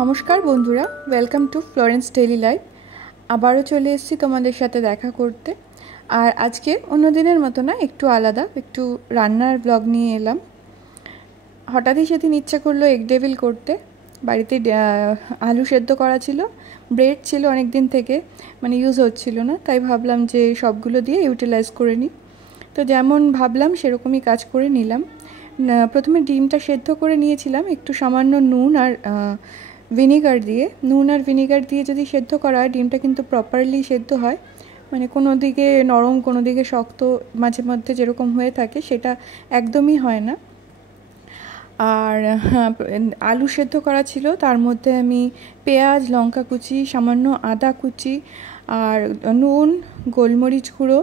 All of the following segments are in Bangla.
নমস্কার বন্ধুরা, welcome to Florence daily life. আবারও চলে এসেছি তোমাদের সাথে দেখা করতে। আর আজকে অন্য দিনের মতো না, একটু আলাদা, একটু রান্নার ব্লগ নিয়ে এলাম। হঠাৎই সেদিন ইচ্ছা করলো এগ ডেভিল করতে। বাড়িতে আলু সেদ্ধ করা ছিল, ব্রেড ছিল অনেক দিন থেকে, মানে ইউজ হচ্ছিল না, তাই ভাবলাম যে সবগুলো দিয়ে ইউটিলাইজ করে নিই। তো যেমন ভাবলাম সেরকমই কাজ করে নিলাম। প্রথমে ডিমটা সেদ্ধ করে নিয়েছিলাম একটু সামান্য নুন আর ভিনিগার দিয়ে যদি সেদ্ধ করা হয় ডিমটা কিন্তু প্রপারলি সেদ্ধ হয়, মানে কোনো দিকে নরম কোনো দিকে শক্ত মাঝে মধ্যে যেরকম হয়ে থাকে সেটা একদমই হয় না। আর আলু সেদ্ধ করা ছিল, তার মধ্যে আমি পেঁয়াজ, লঙ্কা কুচি, সামান্য আদা কুচি আর নুন, গোলমরিচ গুঁড়ো,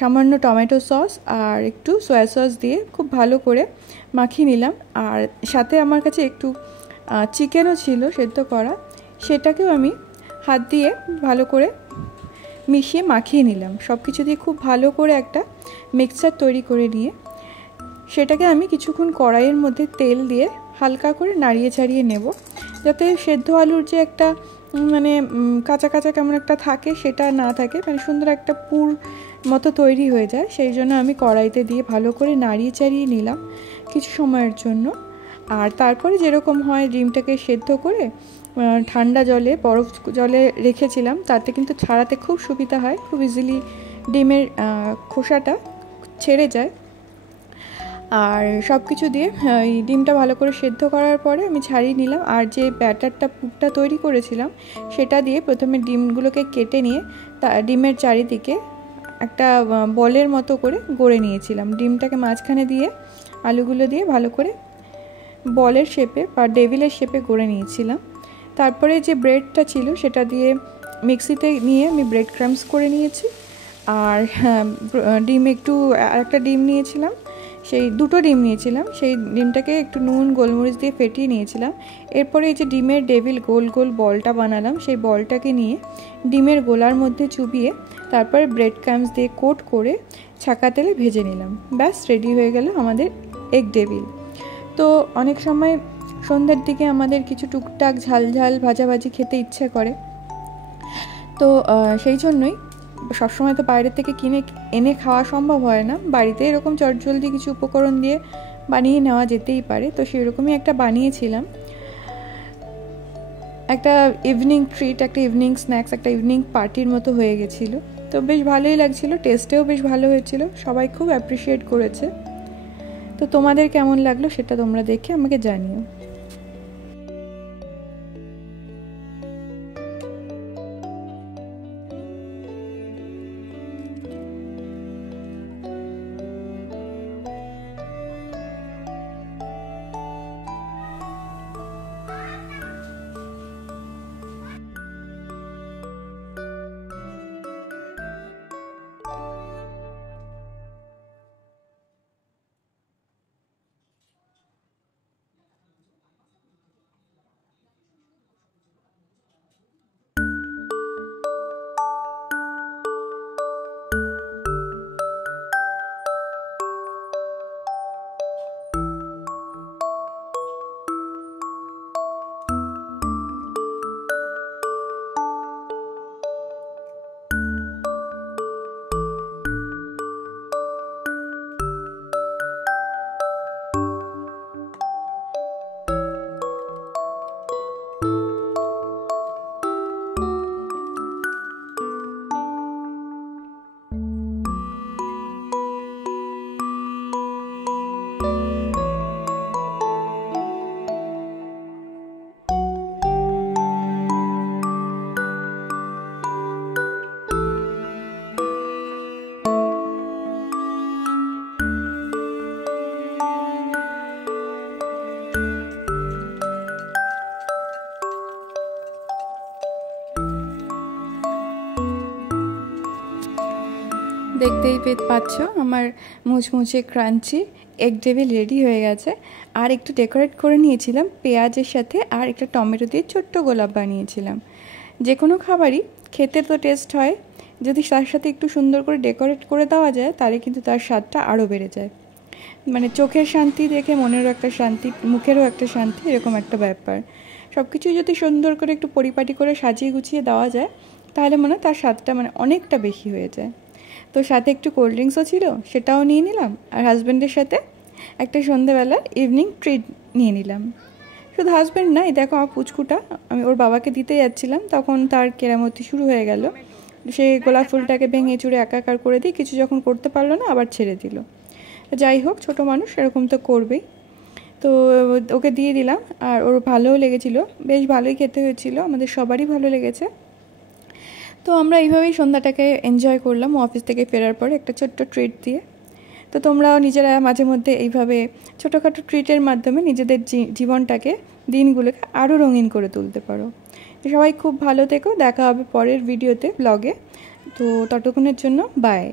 সামান্য টমেটো সস আর একটু সয়া সস দিয়ে খুব ভালো করে মাখিয়ে নিলাম। আর সাথে আমার কাছে একটু চিকেনও ছিল সেদ্ধ করা, সেটাকেও আমি হাত দিয়ে ভালো করে মিশিয়ে মাখিয়ে নিলাম। সব কিছু দিয়ে খুব ভালো করে একটা মিক্সচার তৈরি করে নিয়ে সেটাকে আমি কিছুক্ষণ কড়াইয়ের মধ্যে তেল দিয়ে হালকা করে নাড়িয়ে ছাড়িয়ে নেব, যাতে সেদ্ধ আলুর যে একটা মানে কাঁচা কাঁচা কেমন একটা থাকে সেটা না থাকে, মানে সুন্দর একটা পুর মতো তৈরি হয়ে যায়। সেই জন্য আমি কড়াইতে দিয়ে ভালো করে নাড়িয়ে চাড়িয়ে নিলাম কিছু সময়ের জন্য। আর তারপরে যেরকম হয় ডিমটাকে সেদ্ধ করে ঠান্ডা জলে, বরফ জলে রেখেছিলাম, তাতে কিন্তু ছাড়াতে খুব সুবিধা হয়, খুব ইজিলি ডিমের খোসাটা ছেড়ে যায়। আর সব কিছু দিয়ে এই ডিমটা ভালো করে সেদ্ধ করার পরে আমি ছাড়িয়ে নিলাম। আর যে ব্যাটারটা পুরটা তৈরি করেছিলাম সেটা দিয়ে প্রথমে ডিমগুলোকে কেটে নিয়ে ডিমের চারিদিকে একটা বলের মতো করে গড়ে নিয়েছিলাম। ডিমটাকে মাঝখানে দিয়ে আলুগুলো দিয়ে ভালো করে বলের শেপে বা ডেভিলের শেপে গড়ে নিয়েছিলাম। তারপরে যে ব্রেডটা ছিল সেটা দিয়ে মিক্সিতে নিয়ে আমি ব্রেড ক্রাম্বস করে নিয়েছি। আর ডিম একটা ডিম নিয়েছিলাম, দুটো ডিম নিয়েছিলাম, সেই ডিমটাকে একটু নুন গোলমরিচ দিয়ে ফেটিয়ে নিয়েছিলাম। এরপরে এই যে ডিমের ডেভিল গোল গোল বলটা বানালাম, সেই বলটাকে নিয়ে ডিমের গোলার মধ্যে চুবিয়ে তারপরে ব্রেড ক্রাম্বস দিয়ে কোট করে ছাকা তেলে ভেজে নিলাম। ব্যাস, রেডি হয়ে গেল আমাদের এগ ডেভিল। তো অনেক সময় সন্ধ্যার দিকে আমাদের কিছু টুকটাক ঝাল ঝাল ভাজাভাজি খেতে ইচ্ছে করে, তো সেই জন্যই সবসময় তো বাইরে থেকে কিনে এনে খাওয়া সম্ভব হয় না, বাড়িতে এরকম চটজলদি কিছু উপকরণ দিয়ে বানিয়ে নেওয়া যেতেই পারে। তো সেরকমই একটা বানিয়েছিলাম, একটা ইভিনিং ট্রিট, একটা ইভিনিং স্ন্যাক্স, একটা ইভিনিং পার্টির মতো হয়ে গেছিলো। তো বেশ ভালোই লাগছিল, টেস্টেও বেশ ভালো হয়েছিল, সবাই খুব অ্যাপ্রিসিয়েট করেছে। তো তোমাদের কেমন লাগলো সেটা তোমরা দেখে আমাকে জানিও। দেখতেই পাচ্ছ আমার মুচমুচে ক্রাঞ্চি এগ ডেভিল রেডি হয়ে গেছে। আর একটু ডেকোরেট করে নিয়েছিলাম পেঁয়াজের সাথে, আর একটা টমেটো দিয়ে ছোট্ট গোলাপ বানিয়েছিলাম। যে কোনো খাবারই খেতে তো টেস্ট হয়, যদি তার সাথে একটু সুন্দর করে ডেকোরেট করে দেওয়া যায় তাহলে কিন্তু তার স্বাদটা আরও বেড়ে যায়। মানে চোখের শান্তি দেখে মনেরও একটা শান্তি, মুখেরও একটা শান্তি, এরকম একটা ব্যাপার। সব কিছুই যদি সুন্দর করে একটু পরিপাটি করে সাজিয়ে গুছিয়ে দেওয়া যায় তাহলে মনে হয় তার স্বাদটা মানে অনেকটা বেশি হয়ে যায়। তো সাথে একটু কোল্ড ড্রিঙ্কসও ছিল, সেটাও নিয়ে নিলাম। আর হাজব্যান্ডের সাথে একটা সন্ধ্যেবেলা ইভিনিং ট্রিট নিয়ে নিলাম। শুধু হাজব্যান্ড না, এই দেখো আমার পুচকুটা, আমি ওর বাবাকে দিতে যাচ্ছিলাম, তখন তার কেরামতি শুরু হয়ে গেল। সে গোলাপ ফুলটাকে ভেঙে চুড়ে একাকার করে দিয়ে কিছু যখন করতে পারলো না আবার ছেড়ে দিল। যাই হোক, ছোট মানুষ এরকম তো করবেই। তো ওকে দিয়ে দিলাম, আর ওর ভালোও লেগেছিল, বেশ ভালোই খেতে হয়েছিল, আমাদের সবারই ভালো লেগেছে। তো আমরা এইভাবেই সন্ধ্যাটাকে এনজয় করলাম অফিস থেকে ফেরার পর একটা ছোট্ট ট্রিট দিয়ে। তো তোমরাও নিজেরা মাঝে মধ্যে এইভাবে ছোটোখাটো ট্রিটের মাধ্যমে নিজেদের জীবনটাকে, দিনগুলোকে আরও রঙিন করে তুলতে পারো। সবাই খুব ভালো থেকো, দেখা হবে পরের ভিডিওতে, ব্লগে। তো ততক্ষণের জন্য বাই।